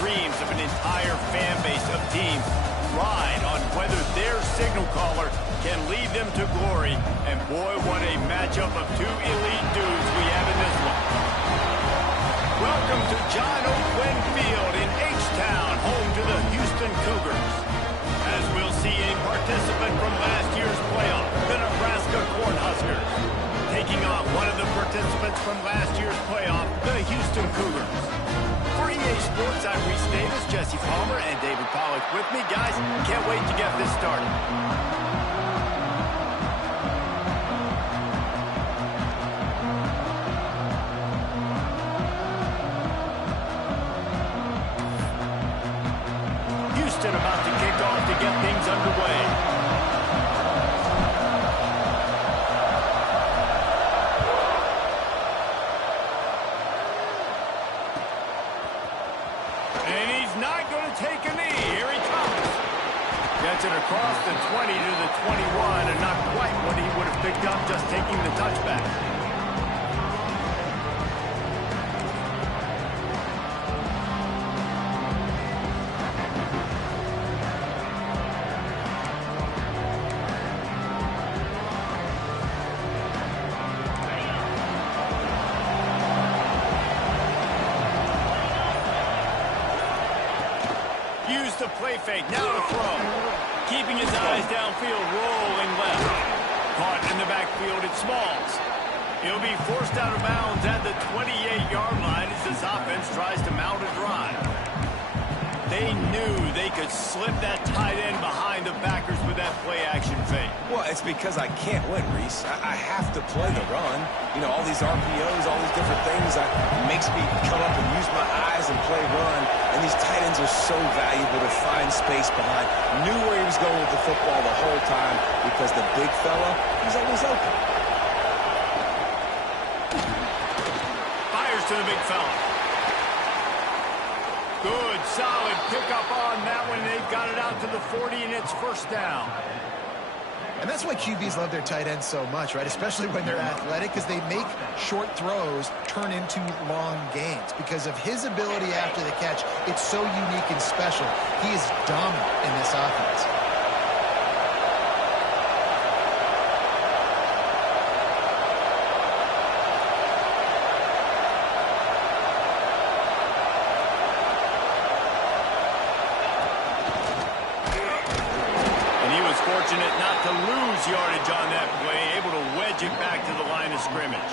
dreams of an entire fan base of teams ride on whether their signal caller can lead them to glory. And boy, what a matchup of two elite dudes we have in this one. Welcome to John O'Quinn Field in H-Town, home to the Houston Cougars. As we'll see a participant from last year's playoff, the Nebraska Cornhuskers, taking on one of the participants from last year's playoff, the Houston Cougars. For EA Sports, I'm Reese Davis, Jesse Palmer, and David Pollack with me. Guys, can't wait to get this started. Houston about to kick off to get things underway. And he's not going to take a knee. Here he comes. Gets it across the 20 to the 21, and not quite what he would have picked up just taking the touchback. Use the play fake, now the throw. Keeping his eyes downfield, rolling left. Caught in the backfield, it's Smalls. He'll be forced out of bounds at the 28-yard line as his offense tries to mount a drive. They knew they could slip that tight end behind the backers with that play-action fake. Well, it's because I can't win, Reese. I have to play the run. You know, all these RPOs, all these different things, it makes me come up and use my eyes and play run. And these tight ends are so valuable to find space behind. Knew where he was going with the football the whole time because the big fella, he's always open. Fires to the big fella. Good, solid pickup on that one. They've got it out to the 40, and it's first down. And that's why QBs love their tight ends so much, right? Especially when they're athletic, because they make short throws turn into long gains. Because of his ability after the catch, it's so unique and special. He is dominant in this offense. Fortunate not to lose yardage on that play, able to wedge it back to the line of scrimmage.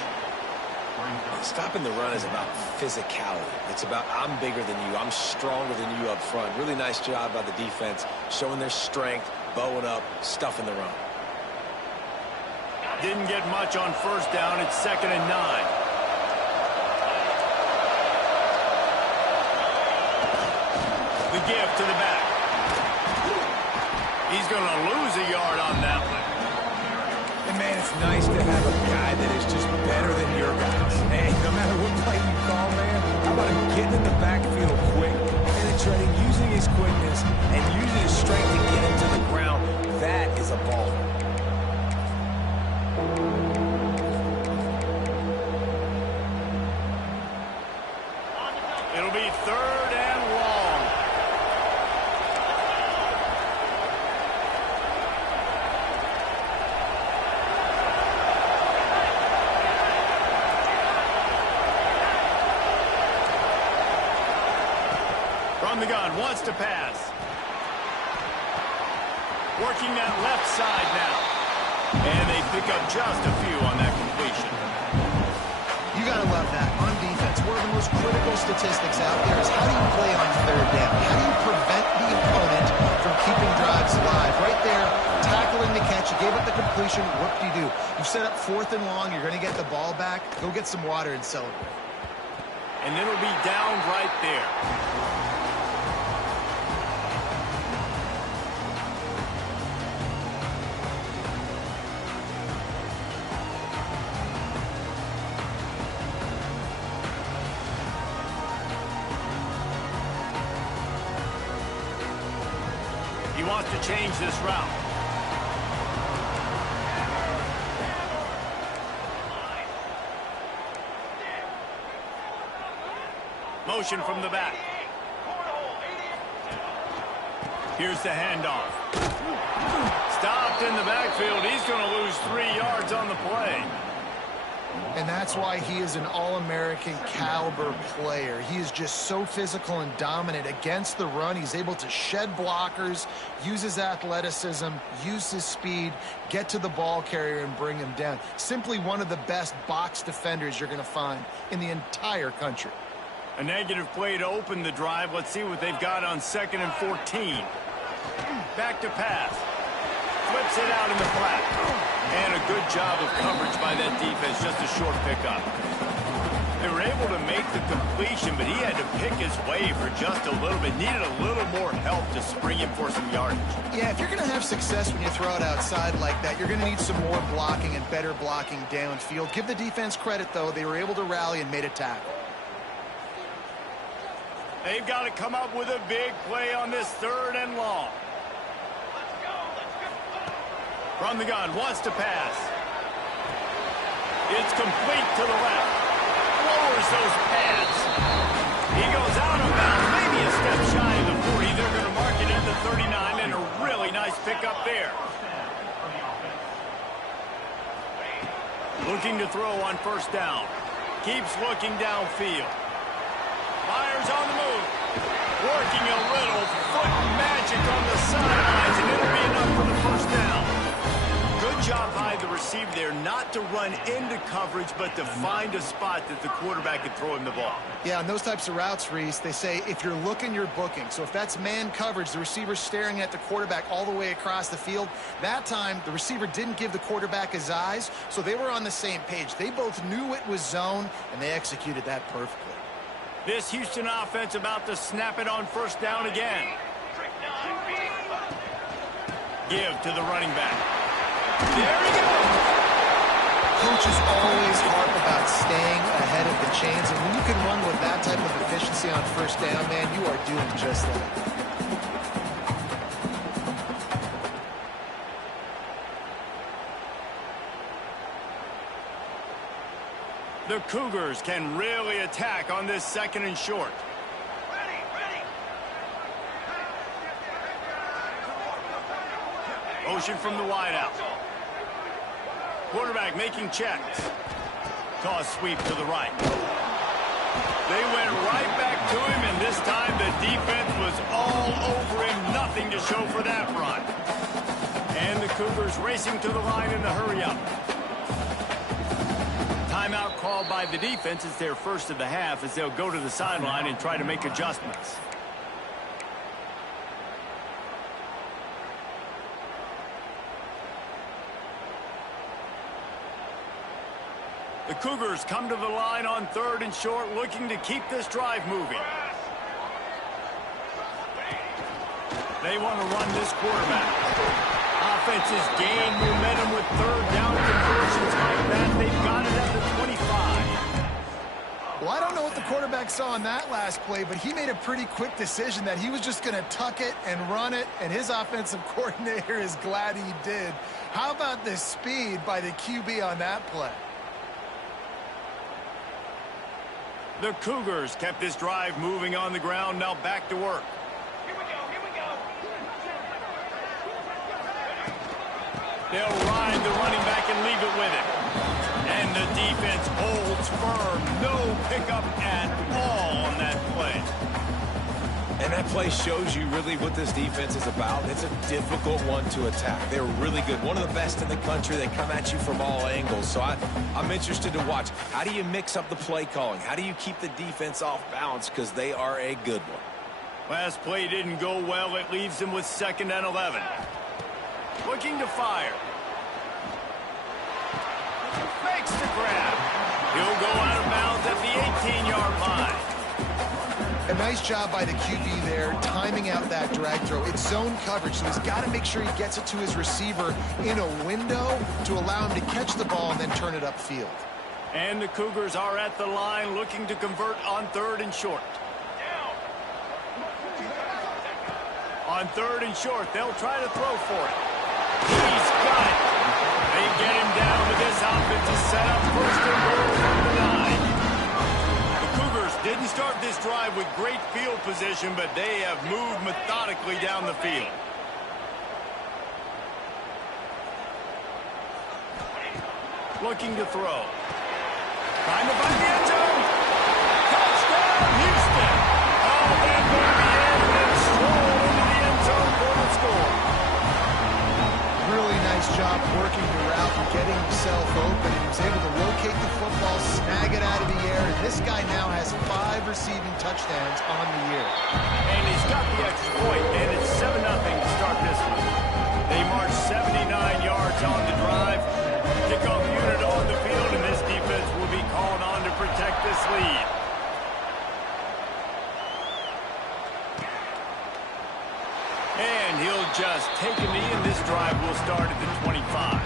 Stopping the run is about physicality. It's about I'm bigger than you, I'm stronger than you up front. Really nice job by the defense, showing their strength, bowing up, stuffing the run. Didn't get much on first down. It's 2nd and 9. The give to the back. He's going to lose a yard on that one. And, man, it's nice to have a guy that is just better than your guys. Hey, no matter what play you call, man, how about him getting in the backfield quick, penetrating, using his quickness, and using his strength to get him to the ground. That is a baller. It'll be 3rd and long. From the gun, wants to pass. Working that left side now. And they pick up just a few on that completion. You got to love that. On defense, one of the most critical statistics out there is how do you play on 3rd down? How do you prevent the opponent from keeping drives alive? Right there, tackling the catch. You gave up the completion. What do? You set up 4th and long. You're going to get the ball back. Go get some water and celebrate. And it'll be down right there. He wants to change this route. Motion from the back. Here's the handoff. Stopped in the backfield. He's going to lose 3 yards on the play. And that's why he is an All-American caliber player. He is just so physical and dominant against the run. He's able to shed blockers, use his athleticism, use his speed, get to the ball carrier and bring him down. Simply one of the best box defenders you're going to find in the entire country. A negative play to open the drive. Let's see what they've got on 2nd and 14. Back to pass. Flips it out in the flat. And a good job of coverage by that defense. Just a short pickup. They were able to make the completion, but he had to pick his way for just a little bit. Needed a little more help to spring him for some yardage. Yeah, if you're going to have success when you throw it outside like that, you're going to need some more blocking and better blocking downfield. Give the defense credit, though. They were able to rally and made a tackle. They've got to come up with a big play on this 3rd and long. From the gun, wants to pass. It's complete to the left. Lowers those pads. He goes out of bounds, maybe a step shy of the 40. They're going to mark it at the 39, and a really nice pickup there. Looking to throw on 1st down. Keeps looking downfield. Fires on the move. Working a little foot magic on the sidelines, and it'll be enough for the 1st down. Good job by the receiver there, not to run into coverage, but to find a spot that the quarterback could throw him the ball. Yeah, on those types of routes, Reese, they say if you're looking, you're booking. So if that's man coverage, the receiver's staring at the quarterback all the way across the field. That time, the receiver didn't give the quarterback his eyes, so they were on the same page. They both knew it was zone, and they executed that perfectly. This Houston offense about to snap it on 1st down again. Give to the running back. There he goes. Coaches always harp about staying ahead of the chains, and when you can run with that type of efficiency on 1st down, man, you are doing just that. The Cougars can really attack on this 2nd and short. Motion from the wideout. Quarterback making checks. Toss sweep to the right. They went right back to him, and this time the defense was all over him. Nothing to show for that run. And the Cougars racing to the line in the hurry-up. Timeout called by the defense. It's their 1st of the half as they'll go to the sideline and try to make adjustments. The Cougars come to the line on 3rd and short, looking to keep this drive moving. They want to run this quarterback. Offenses gain momentum with 3rd down conversions like that. They've got it at the 25. Well, I don't know what the quarterback saw on that last play, but he made a pretty quick decision that he was just going to tuck it and run it, and his offensive coordinator is glad he did. How about the speed by the QB on that play? The Cougars kept this drive moving on the ground. Now back to work. Here we go. They'll ride the running back and leave it with him. And the defense holds firm. No pickup at all on that play. And that play shows you really what this defense is about. It's a difficult one to attack. They're really good. One of the best in the country. They come at you from all angles. So I'm interested to watch. How do you mix up the play calling? How do you keep the defense off balance? Because they are a good one. Last play didn't go well. It leaves them with 2nd and 11. Looking to fire. Makes the grab. He'll go out of bounds at the 18-yard line. A nice job by the QB there, timing out that drag throw. It's zone coverage, so he's got to make sure he gets it to his receiver in a window to allow him to catch the ball and then turn it upfield. And the Cougars are at the line looking to convert on 3rd and short. On 3rd and short, they'll try to throw for it. He's got it. They get him down with this offensive setup. 1st and goal from the 9. Didn't start this drive with great field position, but they have moved methodically down the field. Looking to throw. Trying to find the end zone. Touchdown, Houston. Oh, that will be in and stroll into the end zone for the score. Really nice job working the route and getting himself open. He was able to locate the football, snag it out of the air, and this guy now has 5 receiving touchdowns on the year. And he's got the extra point, and it's 7-0 to start this one. They march 79 yards on the drive. Kickoff unit on the field, and this defense will be called on to protect this lead. And he'll just take a knee, and this drive will start at the 25.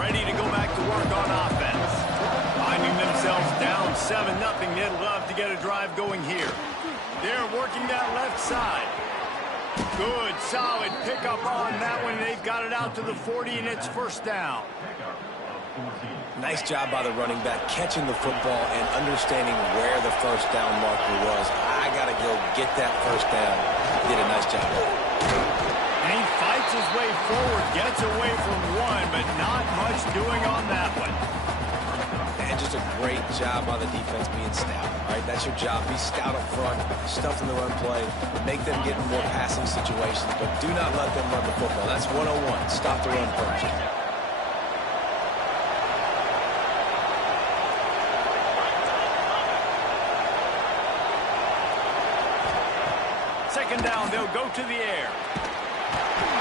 Ready to go back to work on offense. Finding themselves down 7-0, they'd love to get a drive going here. They're working that left side. Good, solid pickup on that one. They've got it out to the 40, and it's first down. Nice job by the running back, catching the football and understanding where the first down marker was. I got to go get that first down. Did a nice job. And he fights his way forward, gets away from one, but not much doing on that one. And just a great job by the defense being stout. All right, that's your job. Be stout up front, stuff in the run play, make them get in more passing situations, but do not let them run the football. That's 101. Stop the run first. Second down, they'll go to the air.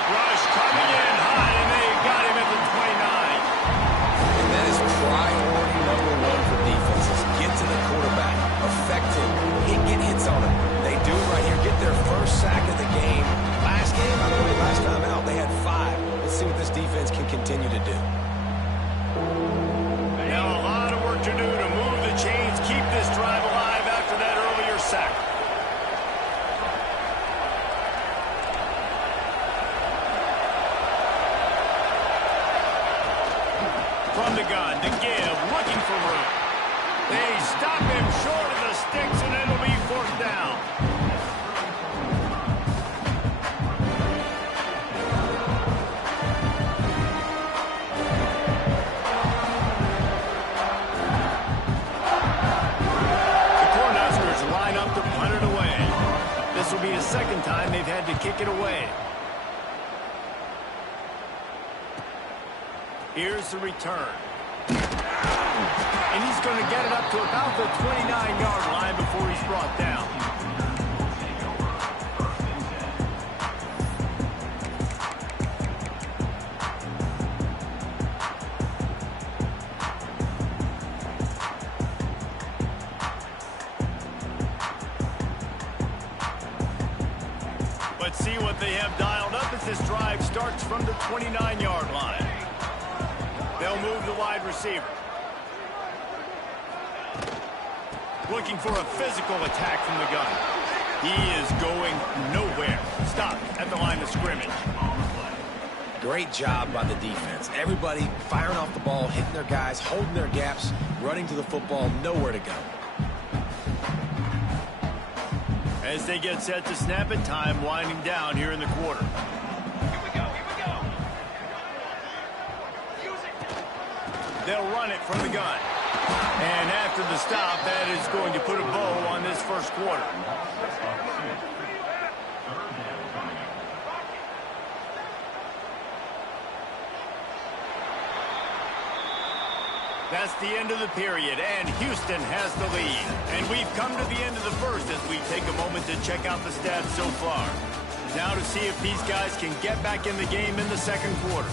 Rush coming in high, and they got him at the 29. And that is priority number 1 for defenses. Get to the quarterback, affect him, get hits on him. They do it right here, get their first sack of the game. Last game, by the way, last time out, they had 5. Let's see what this defense can continue to do. Now a lot of work to do to move the chains, keep this drive alive after that earlier sack. From the gun, to give, looking for room. They stop him short of the sticks, and it'll be fourth down. The Cornhuskers line up to punt it away. This will be the second time they've had to kick it away. Here's the return. And he's going to get it up to about the 29-yard line before he's brought down. Let's see what they have dialed up as this drive starts from the 29-yard line. They'll move the wide receiver. Looking for a physical attack from the gun. He is going nowhere. Stop at the line of scrimmage. Great job by the defense. Everybody firing off the ball, hitting their guys, holding their gaps, running to the football, nowhere to go. As they get set to snap it, time winding down here in the quarter. they'll run it from the gun. And after the stop, that is going to put a bow on this first quarter. That's the end of the period, and Houston has the lead. And we've come to the end of the first as we take a moment to check out the stats so far. Now to see if these guys can get back in the game in the second quarter.